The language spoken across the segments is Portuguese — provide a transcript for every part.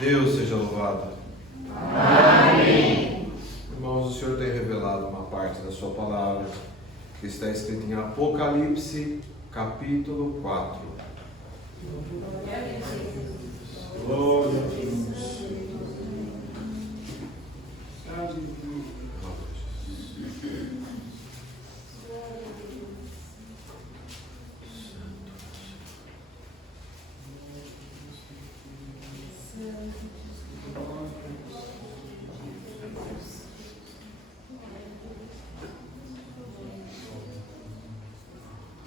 Deus seja louvado. Amém. Irmãos, o Senhor tem revelado uma parte da sua palavra que está escrita em Apocalipse, capítulo 4. Glória a Deus.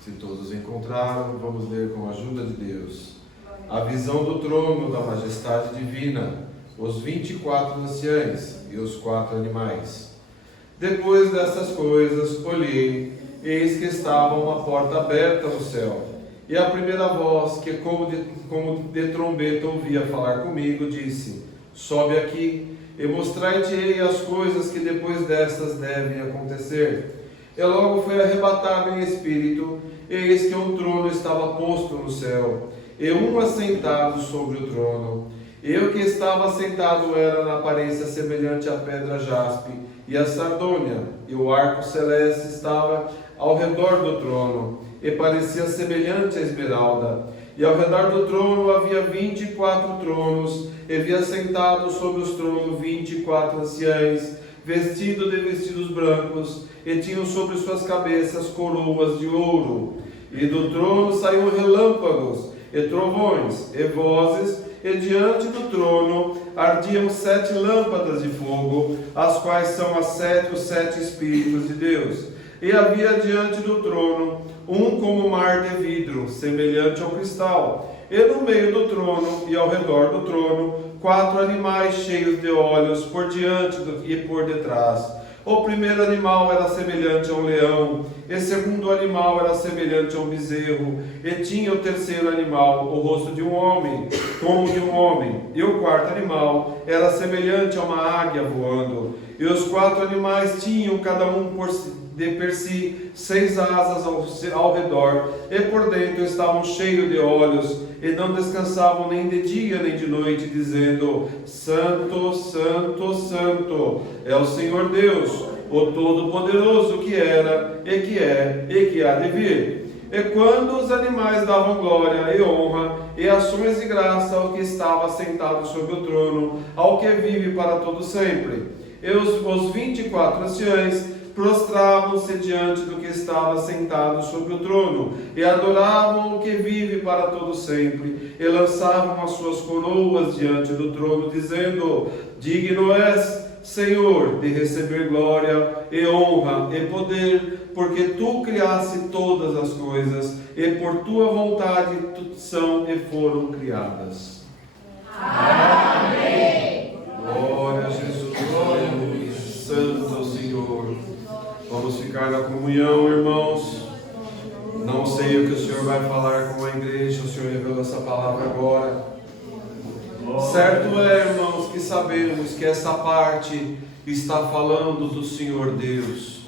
Se todos encontraram, vamos ler com a ajuda de Deus. A visão do trono da majestade divina, os 24 anciães e os 4 animais. Depois dessas coisas, olhei, eis que estava uma porta aberta no céu. E a primeira voz, que como de trombeta ouvia falar comigo, disse: sobe aqui, e mostrar-te-ei as coisas que depois destas devem acontecer. E logo foi arrebatado em espírito, eis que um trono estava posto no céu, e um assentado sobre o trono. E o que estava assentado era na aparência semelhante à pedra jaspe e à sardônia, e o arco celeste estava ao redor do trono, e parecia semelhante à esmeralda. E ao redor do trono havia 24 tronos, e havia sentado sobre os tronos 24 anciães, vestidos de vestidos brancos, e tinham sobre suas cabeças coroas de ouro. E do trono saíam relâmpagos, e trovões, e vozes, e diante do trono ardiam 7 lâmpadas de fogo, as quais são os 7 Espíritos de Deus. E havia diante do trono um como mar de vidro, semelhante ao cristal, e no meio do trono e ao redor do trono 4 animais cheios de olhos por diante e por detrás. O primeiro animal era semelhante a um leão, e o segundo animal era semelhante a um bezerro, e tinha o terceiro animal o rosto de um homem, como de um homem, e o quarto animal era semelhante a uma águia voando. E os 4 animais tinham cada um por si 6 asas ao redor, e por dentro estavam cheios de olhos, e não descansavam nem de dia nem de noite, dizendo: Santo, Santo, Santo é o Senhor Deus, o Todo-Poderoso, que era, e que é, e que há de vir. E quando os animais davam glória e honra e ações de graça ao que estava sentado sobre o trono, ao que vive para todo sempre, e os 24 anciães prostravam-se diante do que estava sentado sobre o trono, e adoravam o que vive para todo sempre, e lançavam as suas coroas diante do trono, dizendo: digno és, Senhor, de receber glória e honra e poder, porque tu criaste todas as coisas, e por tua vontade são e foram criadas. Amém. Glória a Jesus, glória a Deus. Santo Senhor. Vamos ficar na comunhão, irmãos. Não sei o que o Senhor vai falar com a igreja, o Senhor revelou essa palavra agora. Certo é, irmãos, que sabemos que essa parte está falando do Senhor Deus,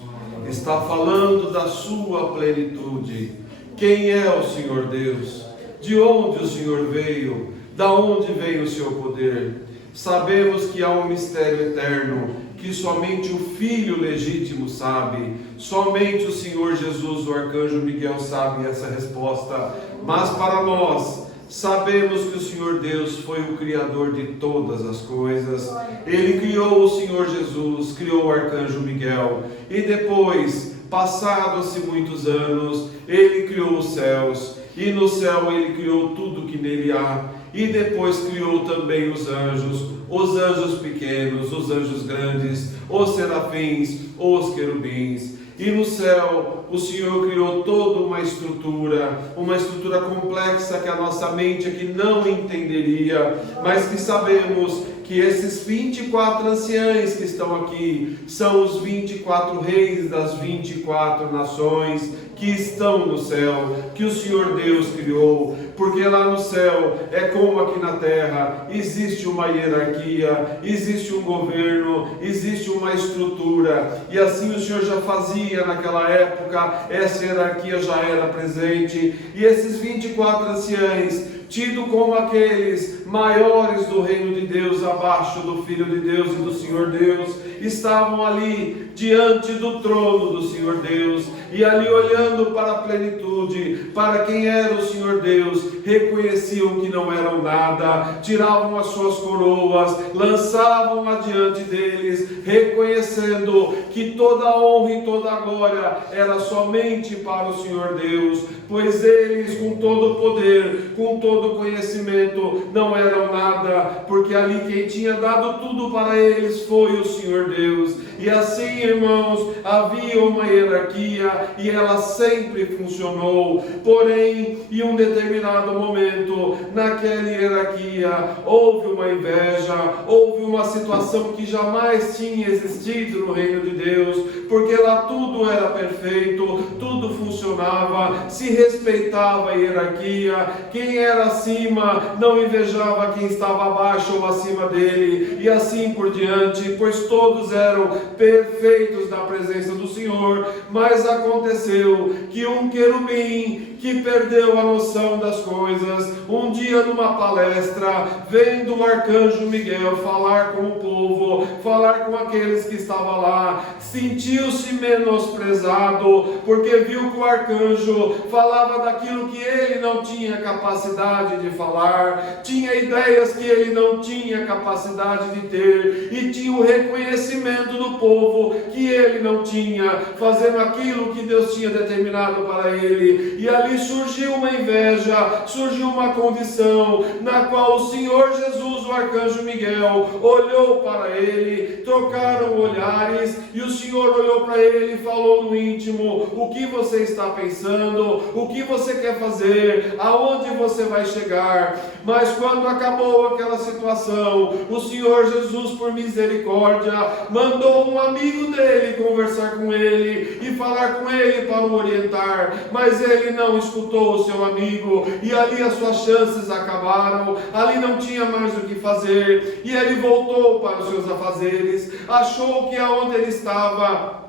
está falando da sua plenitude. Quem é o Senhor Deus? De onde o Senhor veio? Da onde veio o seu poder? Sabemos que há um mistério eterno, que somente o Filho legítimo sabe, somente o Senhor Jesus, o Arcanjo Miguel, sabe essa resposta. Mas para nós, sabemos que o Senhor Deus foi o Criador de todas as coisas. Ele criou o Senhor Jesus, criou o Arcanjo Miguel, e depois, passados-se muitos anos, Ele criou os céus, e no céu Ele criou tudo que nele há, e depois criou também os anjos pequenos, os anjos grandes, os serafins, os querubins. E no céu, o Senhor criou toda uma estrutura complexa que a nossa mente aqui não entenderia, mas que sabemos que esses 24 anciães que estão aqui são os 24 reis das 24 nações que estão no céu, que o Senhor Deus criou, porque lá no céu é como aqui na terra, existe uma hierarquia, existe um governo, existe uma estrutura, e assim o Senhor já fazia naquela época, essa hierarquia já era presente, e esses 24 anciães, tido como aqueles maiores do reino de Deus, abaixo do Filho de Deus e do Senhor Deus, estavam ali diante do trono do Senhor Deus, e ali olhando para a plenitude, para quem era o Senhor Deus, reconheciam que não eram nada, tiravam as suas coroas, lançavam adiante deles, reconhecendo que toda a honra e toda a glória era somente para o Senhor Deus, pois eles com todo o poder, com todo o conhecimento, não eram nada, porque ali quem tinha dado tudo para eles foi o Senhor Deus. E assim, irmãos, havia uma hierarquia e ela sempre funcionou. Porém, em um determinado momento, naquela hierarquia, houve uma inveja, houve uma situação que jamais tinha existido no reino de Deus, porque lá tudo era perfeito, tudo funcionava, se respeitava a hierarquia, quem era acima não invejava quem estava abaixo ou acima dele, e assim por diante, pois todos eram perfeitos na presença do Senhor. Mas aconteceu que um querubim que perdeu a noção das coisas, um dia numa palestra, vendo o arcanjo Miguel falar com o povo, falar com aqueles que estavam lá, sentiu-se menosprezado, porque viu que o arcanjo falava daquilo que ele não tinha capacidade de falar, tinha ideias que ele não tinha capacidade de ter, e tinha o reconhecimento do povo que ele não tinha, fazendo aquilo que Deus tinha determinado para ele. E ali surgiu uma inveja, surgiu uma condição na qual o Senhor Jesus, o arcanjo Miguel, olhou para ele, trocaram olhares, e o Senhor olhou para ele e falou no íntimo: o que você está pensando? O que você quer fazer? Aonde você vai chegar? Mas quando acabou aquela situação, o Senhor Jesus, por misericórdia, mandou um amigo dele conversar com ele e falar com ele para o orientar, mas ele não escutou o seu amigo, e ali as suas chances acabaram, ali não tinha mais o que fazer, e ele voltou para os seus afazeres, achou que aonde ele estava,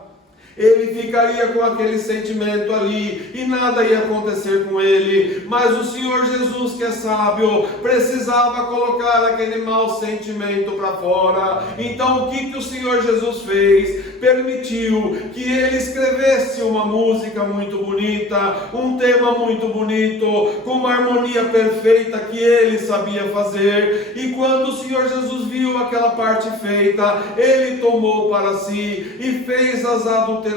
ele ficaria com aquele sentimento ali e nada ia acontecer com ele. Mas o Senhor Jesus, que é sábio, precisava colocar aquele mau sentimento para fora. Então o que o Senhor Jesus fez? Permitiu que ele escrevesse uma música muito bonita, um tema muito bonito, com uma harmonia perfeita que ele sabia fazer. E quando o Senhor Jesus viu aquela parte feita, ele tomou para si e fez as adulterações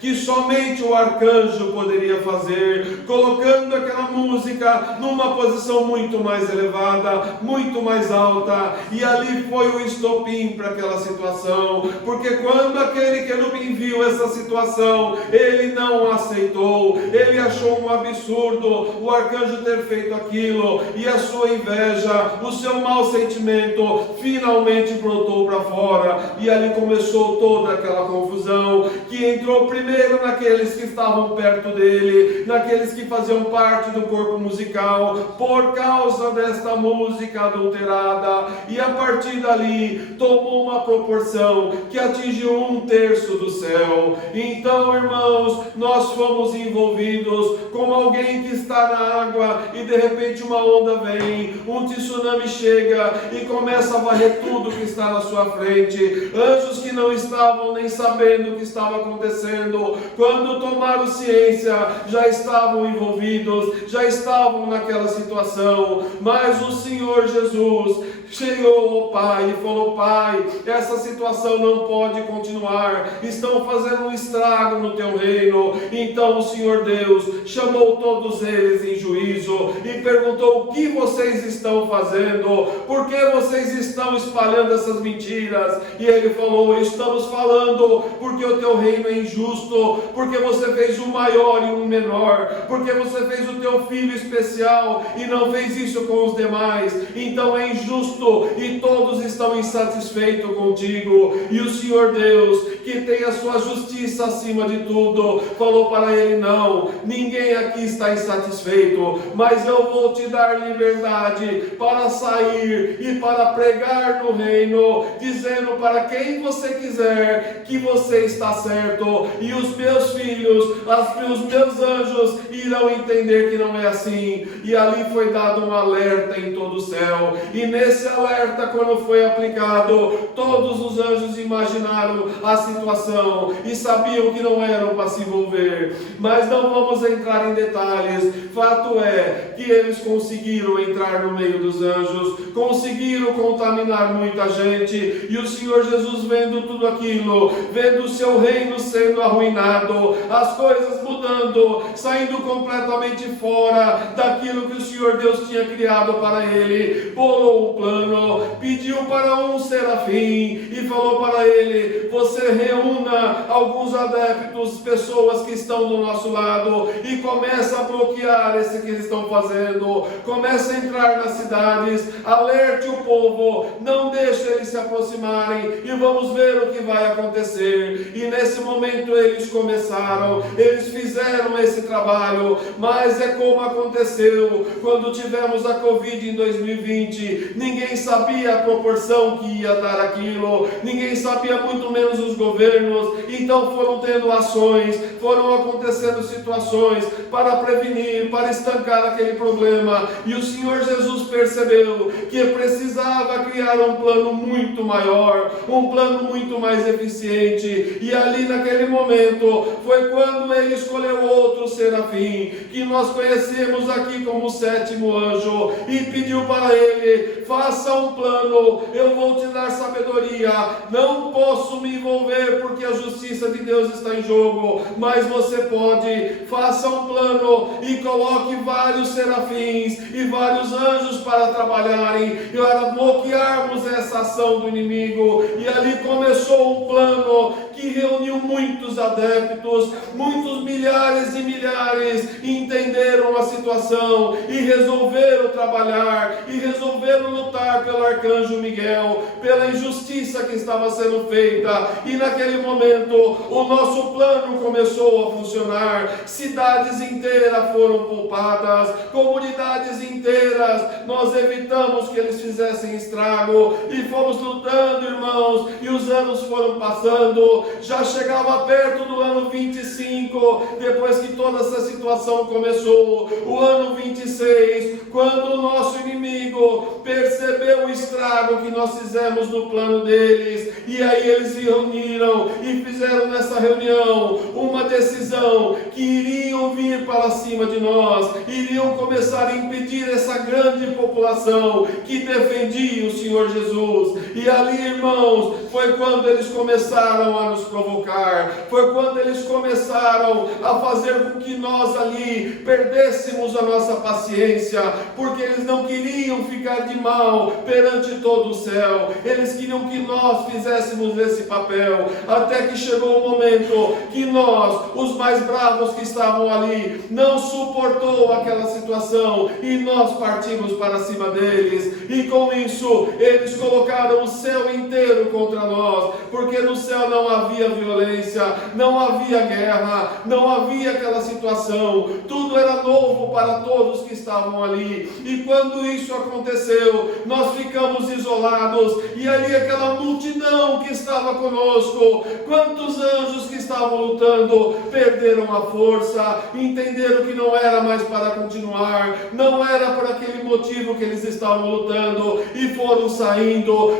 que somente o arcanjo poderia fazer, colocando aquela música numa posição muito mais elevada, muito mais alta, e ali foi o estopim para aquela situação, porque quando aquele querubim viu essa situação, ele não aceitou, ele achou um absurdo o arcanjo ter feito aquilo, e a sua inveja, o seu mau sentimento finalmente brotou para fora, e ali começou toda aquela confusão, que entrou primeiro naqueles que estavam perto dele, naqueles que faziam parte do corpo musical, por causa desta música adulterada, e a partir dali tomou uma proporção que atingiu 1/3 do céu. Então, irmãos, nós fomos envolvidos como alguém que está na água e de repente uma onda vem, um tsunami chega e começa a varrer tudo que está na sua frente. Anjos que não estavam nem sabendo o que estava acontecendo, quando tomaram ciência, já estavam envolvidos, já estavam naquela situação. Mas o Senhor Jesus chegou ao Pai e falou: Pai, essa situação não pode continuar, estão fazendo um estrago no teu reino. Então o Senhor Deus chamou todos eles em juízo e perguntou: o que vocês estão fazendo? Por que vocês estão espalhando essas mentiras? E ele falou: estamos falando porque o teu reino é injusto, porque você fez um maior e um menor, porque você fez o teu filho especial e não fez isso com os demais. Então é injusto e todos estão insatisfeitos contigo. E o Senhor Deus, que tem a sua justiça acima de tudo, falou para ele: não, ninguém aqui está insatisfeito, mas eu vou te dar liberdade para sair e para pregar no reino, dizendo para quem você quiser que você está certo, e os meus filhos, os meus anjos irão entender que não é assim. E ali foi dado um alerta em todo o céu, e nesse alerta, quando foi aplicado, todos os anjos imaginaram a situação e sabiam que não eram para se envolver. Mas não vamos entrar em detalhes. Fato é que eles conseguiram entrar no meio dos anjos, conseguiram contaminar muita gente, e o Senhor Jesus, vendo tudo aquilo, vendo o seu reino sendo arruinado, as coisas mudando, saindo completamente fora daquilo que o Senhor Deus tinha criado para ele, bolou um plano, pediu para um serafim e falou para ele: você reúna alguns adeptos, pessoas que estão do nosso lado, e começa a bloquear esse que eles estão fazendo, começa a entrar nas cidades, alerte o povo, não deixe eles se aproximarem, e vamos ver o que vai acontecer. E nesse momento eles começaram, eles fizeram esse trabalho, mas é como aconteceu quando tivemos a Covid em 2020, ninguém sabia a proporção que ia dar aquilo, ninguém sabia, muito menos os governos. Então foram tendo ações, foram acontecendo situações para prevenir, para estancar aquele problema, e o Senhor Jesus percebeu que precisava criar um plano muito maior, um plano muito mais eficiente, e ali naquele momento foi quando ele escolheu outro serafim, que nós conhecemos aqui como o sétimo anjo, e pediu para ele: faça um plano, eu vou te dar sabedoria, não posso me envolver porque a justiça de Deus está em jogo, mas você pode, faça um plano e coloque vários serafins e vários anjos para trabalharem e para bloquearmos essa ação do inimigo. E ali começou um plano que reuniu muitos adeptos, muitos milhares e milhares, entenderam a situação e resolveram trabalhar, e resolveram lutar pelo arcanjo Miguel, pela injustiça que estava sendo feita. E naquele momento o nosso plano começou a funcionar, cidades inteiras foram poupadas, comunidades inteiras, nós evitamos que eles fizessem estrago, e fomos lutando, irmãos, e os anos foram passando, já chegava perto do ano 25, depois que toda essa situação começou, o ano 26, quando o nosso inimigo percebeu o estrago que nós fizemos no plano deles, e aí eles se reuniram e fizeram nessa reunião uma decisão, que iriam vir para cima de nós, iriam começar a impedir essa grande população que defendia o Senhor Jesus. E ali, irmãos, foi quando eles começaram a nos provocar, foi quando eles começaram a fazer com que nós ali perdêssemos a nossa paciência, porque eles não queriam ficar de mal perante todo o céu, eles queriam que nós fizéssemos esse papel, até que chegou o momento que nós, os mais bravos que estavam ali, não suportou aquela situação, e nós partimos para cima deles, e com isso eles colocaram o céu inteiro contra nós, porque no céu não havia violência, não havia guerra, não havia aquela situação, tudo era novo para todos que estavam ali. E quando isso aconteceu, nós ficamos isolados, e ali aquela multidão que estava conosco, quantos anjos que estavam lutando, perderam a força, entenderam que não era mais para continuar, não era por aquele motivo que eles estavam lutando, e foram saindo,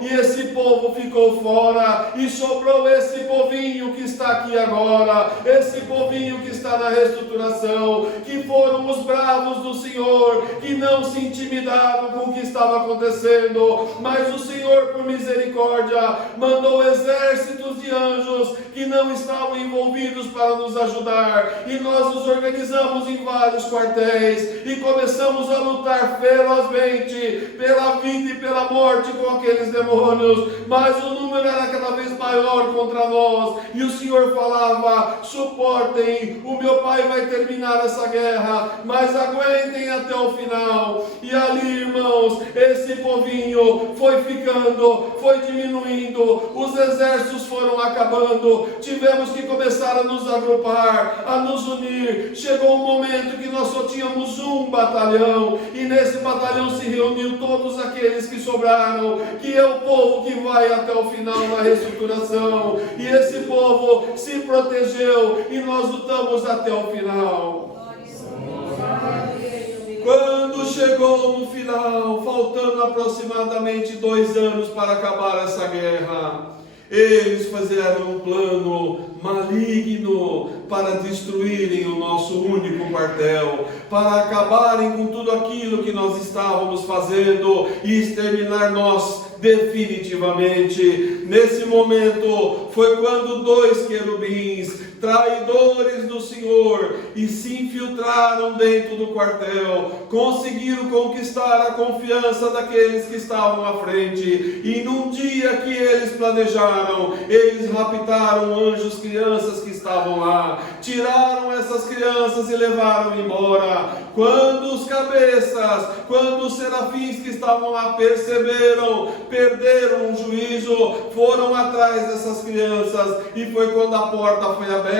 e esse povo ficou fora, e sobrou esse povinho que está aqui agora, esse povinho que está na reestruturação, que foram os bravos do Senhor, que não se intimidaram com o que estava acontecendo, mas o Senhor, por misericórdia, mandou exércitos de anjos que não estavam envolvidos para nos ajudar, e nós nos organizamos em vários quartéis e começamos a lutar ferozmente pela vida e pela morte com aqueles demônios, anjos, mas o número era cada vez maior contra nós, e o Senhor falava: suportem, o meu Pai vai terminar essa guerra, mas aguentem até o final. E ali, irmãos, esse povinho foi ficando, foi diminuindo, os exércitos foram acabando, tivemos que começar a nos agrupar, a nos unir. Chegou um momento que nós só tínhamos um batalhão, e nesse batalhão se reuniu todos aqueles que sobraram, que é o povo que vai até o final na reestruturação, e esse povo se protegeu, e nós lutamos até o final. Quando chegou no final, faltando aproximadamente 2 anos para acabar essa guerra, eles fizeram um plano maligno para destruírem o nosso único quartel, para acabarem com tudo aquilo que nós estávamos fazendo e exterminar nós definitivamente. Nesse momento foi quando 2 querubins, traidores do Senhor, e se infiltraram dentro do quartel, conseguiram conquistar a confiança daqueles que estavam à frente, e num dia que eles planejaram, eles raptaram anjos, crianças que estavam lá, tiraram essas crianças e levaram embora. Quando os cabeças, quando os serafins que estavam lá perceberam, perderam o juízo, foram atrás dessas crianças, e foi quando a porta foi aberta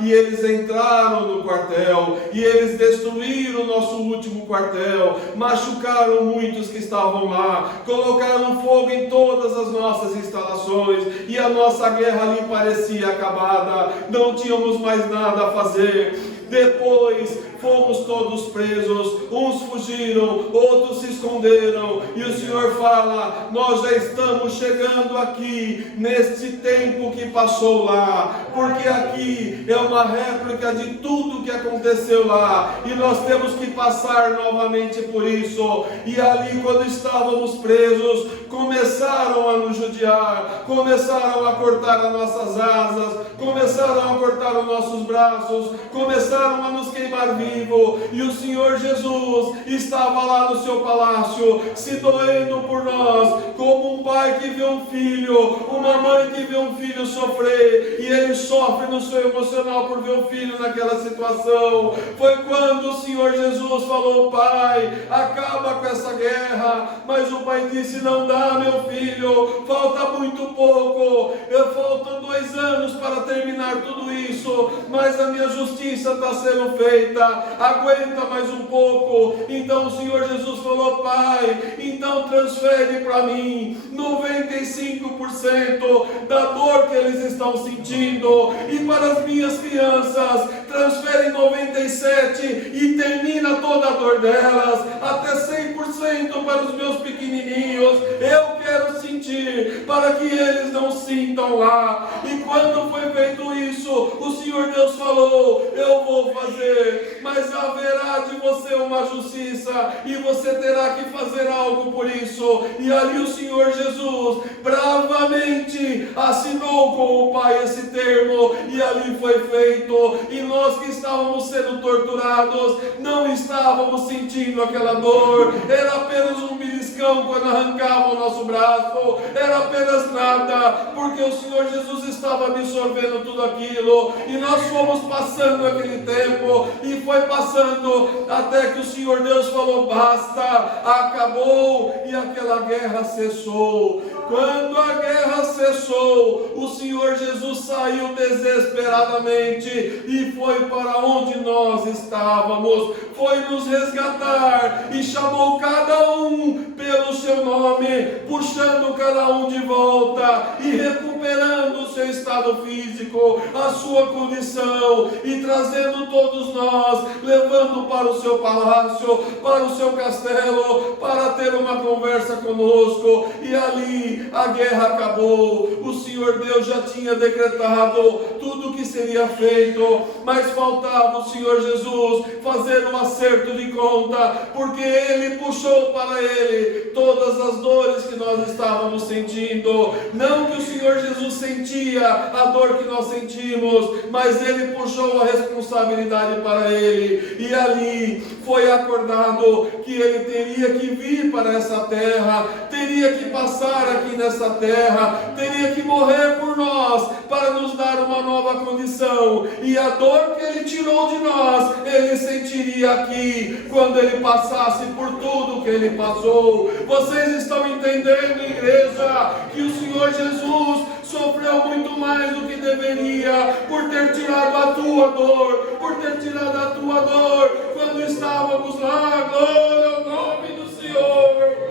e eles entraram no quartel, e eles destruíram o nosso último quartel, machucaram muitos que estavam lá, colocaram fogo em todas as nossas instalações, e a nossa guerra ali parecia acabada, não tínhamos mais nada a fazer. Depois fomos todos presos, uns fugiram, outros se esconderam, e o Senhor fala: nós já estamos chegando aqui, neste tempo que passou lá, porque aqui é uma réplica de tudo que aconteceu lá, e nós temos que passar novamente por isso. E ali, quando estávamos presos, começaram a nos judiar, começaram a cortar as nossas asas, começaram a cortar os nossos braços, começaram a nos queimar vivo, e o Senhor Jesus estava lá no seu palácio, se doendo por nós, como um pai que vê um filho, uma mãe que vê um filho sofrer, e ele sofre no seu emocional por ver o filho naquela situação. Foi quando o Senhor Jesus falou: Pai, acaba com essa guerra. Mas o pai disse: não dá, meu filho, falta muito pouco, faltam 2 anos para terminar tudo isso, mas a minha justiça está sendo feita, aguenta mais um pouco. Então o Senhor Jesus falou: Pai, então transfere para mim 95% da dor que eles estão sentindo, e para as minhas crianças transfere 97% e termina toda a dor delas, até 100% para os meus pequenininhos. Eu quero sentir, para que eles não sintam lá. E quando foi feito isso, o Senhor Deus falou: eu vou fazer, mas haverá de você uma justiça, e você terá que fazer algo por isso. E ali o Senhor Jesus bravamente assinou com o Pai esse termo, e ali foi feito. E nós que estávamos sendo torturados não estávamos sentindo aquela dor, era apenas um beliscão quando arrancava o nosso braço, era apenas nada, porque o Senhor Jesus estava absorvendo tudo aquilo. E nós fomos passando aquele tempo, e foi passando até que o Senhor Deus falou: basta, acabou, e aquela guerra cessou. Quando a guerra cessou, o Senhor Jesus saiu desesperadamente e foi para onde nós estávamos, foi nos resgatar, e chamou cada um pelo seu nome, puxando cada um de volta e recuperando o seu estado físico, a sua condição, e trazendo todos nós, levando para o seu palácio, para o seu castelo, para ter uma conversa conosco. E ali a guerra acabou. O Senhor Deus já tinha decretado tudo que seria feito, mas faltava o Senhor Jesus fazer um acerto de conta, porque Ele puxou para Ele todas as dores que nós estávamos sentindo. Não que o Senhor Jesus sentia a dor que nós sentimos, mas Ele puxou a responsabilidade para Ele, e ali foi acordado que Ele teria que vir para essa terra, teria que passar aqui nessa terra, teria que morrer por nós, para nos dar uma nova condição, e a dor que Ele tirou de nós, Ele sentiria aqui, quando Ele passasse por tudo que Ele passou. Vocês estão entendendo, igreja, que o Senhor Jesus sofreu muito mais do que deveria, por ter tirado a tua dor, por ter tirado a tua dor, quando estávamos lá. Glória ao nome do Senhor.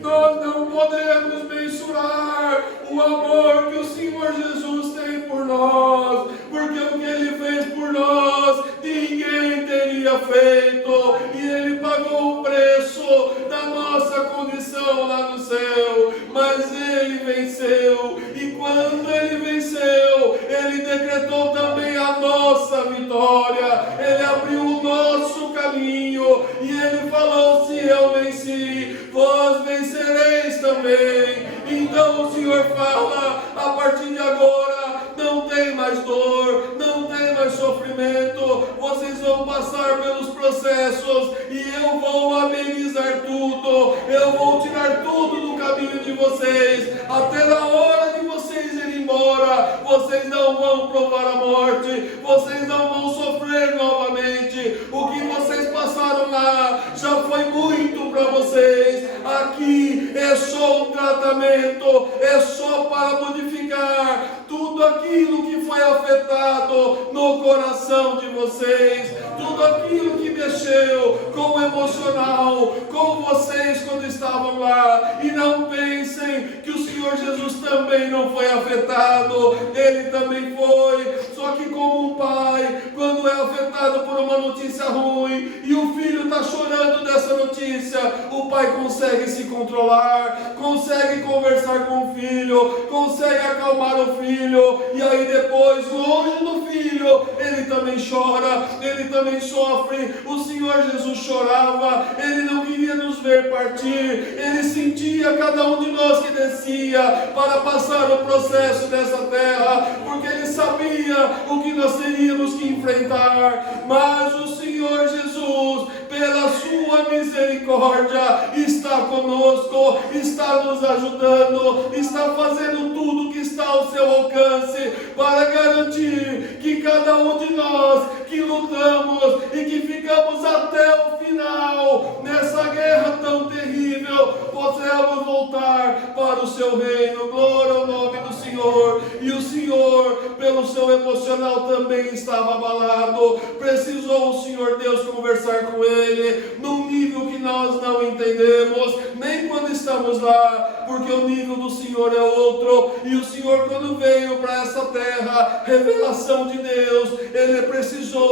Nós não podemos mensurar o amor que o Senhor Jesus tem por nós, porque o que Ele fez por nós, ninguém teria feito, e Ele pagou o preço da nossa condição lá no céu, mas Ele venceu, e quando Ele venceu, Ele decretou também a nossa vitória, Ele abriu o nosso caminho, e Ele falou: se eu venci, vós vencereis também. Então o Senhor fala: a partir de agora não tem mais dor, não tem mais sofrimento, vocês vão passar pelos processos, e eu vou amenizar tudo, eu vou tirar tudo do caminho de vocês, até na hora de vocês irem embora, vocês não vão provar a morte, vocês não vão sofrer novamente. O que vocês passaram lá já foi muito para vocês, aqui é só um tratamento, é só para modificar tudo aquilo que foi afetado no coração de vocês, tudo aquilo que mexeu com o emocional, com vocês quando estavam lá. E não pensem que o Senhor Jesus também não foi afetado, Ele também foi, só que como um pai, quando é afetado por uma notícia ruim, e o filho está chorando dessa notícia, o pai consegue se controlar, consegue conversar com o filho, consegue acalmar o filho, e aí depois, longe do filho, ele também chora, ele também sofre. O Senhor Jesus chorava, Ele não queria nos ver partir, Ele sentia cada um de nós que descia para passar o processo dessa terra, porque Ele sabia o que nós teríamos que enfrentar. Mas o Senhor Jesus, pela sua misericórdia, está conosco, está nos ajudando, está fazendo tudo que está ao seu alcance para garantir que cada um de nós que lutamos e que ficamos até o final nessa guerra tão terrível, possamos voltar para o seu reino. Glória ao nome do Senhor. E o Senhor, pelo seu emocional, também estava abalado. Precisou o Senhor Deus conversar com ele num nível que nós não entendemos, nem quando estamos lá, porque o nível do Senhor é outro. E o Senhor, quando veio para essa terra, revelação de Deus, Ele precisou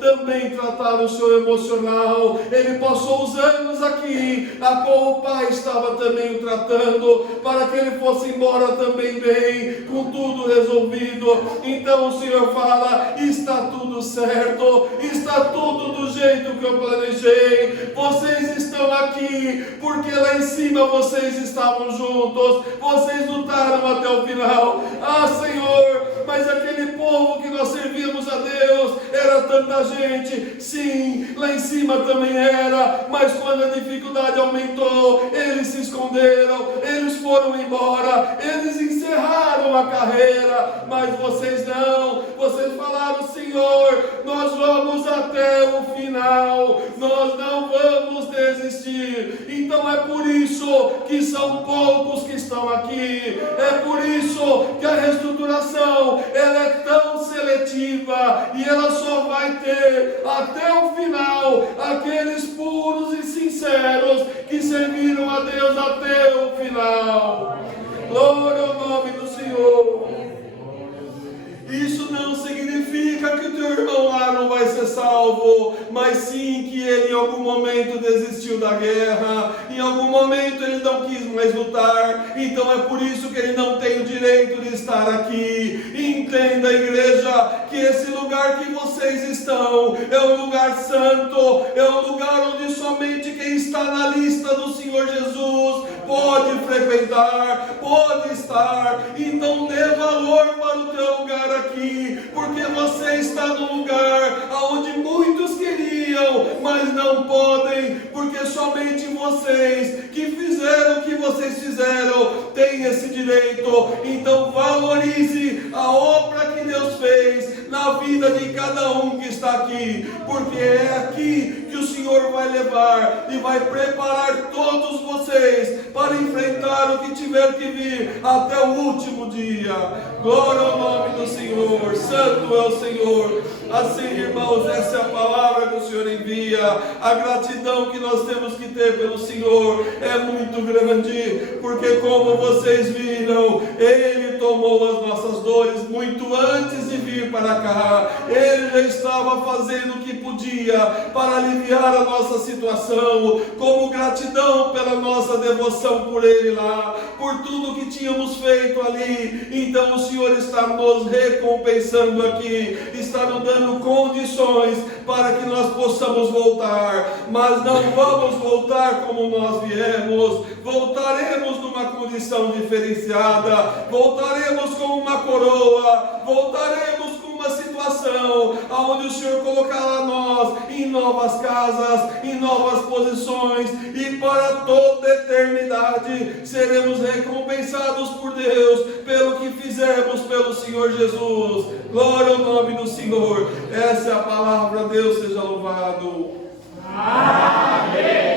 também tratar o seu emocional. Ele passou os anos aqui, a qual o Pai estava também o tratando, para que ele fosse embora também bem, com tudo resolvido. Então o Senhor fala: está tudo certo, está tudo do jeito que eu planejei. Vocês estão aqui porque lá em cima vocês estavam juntos, vocês lutaram até o final. Ah, Senhor, mas aquele povo que nós servíamos a Deus era tanta gente. Sim, lá em cima também era, mas quando a dificuldade aumentou, eles se esconderam, eles foram embora, eles encerraram a carreira. Mas vocês não, vocês falaram: Senhor, nós vamos até o final, nós não vamos desistir. Então é por isso que são poucos que estão aqui, é por isso que a reestruturação ela é tão seletiva, e ela só vai ter até o final aqueles puros e sinceros que serviram a Deus até o final. Glória ao nome do Senhor. Isso não significa significa que o teu irmão lá não vai ser salvo, mas sim que ele em algum momento desistiu da guerra, em algum momento ele não quis mais lutar, então é por isso que ele não tem o direito de estar aqui. Entenda, igreja, que esse lugar que vocês estão é um lugar santo, é um lugar onde somente quem está na lista do Senhor Jesus pode frequentar, pode estar. Então dê valor para o teu lugar aqui, porque você está no lugar onde muitos queriam, mas não podem, porque somente vocês que fizeram o que vocês fizeram têm esse direito. Então valorize a obra que Deus fez na vida de cada um que está aqui, porque é aqui que o Senhor vai levar e vai preparar todos vocês para enfrentar o que tiver que vir até o último dia. Glória ao nome do Senhor, santo é o Senhor. Assim, irmãos, essa é a palavra que o Senhor envia. A gratidão que nós temos que ter pelo Senhor é muito grande, porque como vocês viram, Ele tomou as nossas dores muito antes de vir para cá. Ele já estava fazendo o que podia para aliviar a nossa situação, como gratidão pela nossa devoção por Ele lá, por tudo que tínhamos feito ali. Então o Senhor está nos recompensando aqui, está nos dando condições para que nós possamos voltar, mas não vamos voltar como nós viemos, voltaremos numa condição diferenciada, voltaremos com uma coroa, voltaremos com uma situação onde o Senhor colocará nós em novas casas, em novas posições, e para toda a eternidade seremos recompensados por Deus pelo que fizemos pelo Senhor Jesus. Glória ao nome do Senhor. Essa é a palavra. Deus seja louvado. Amém.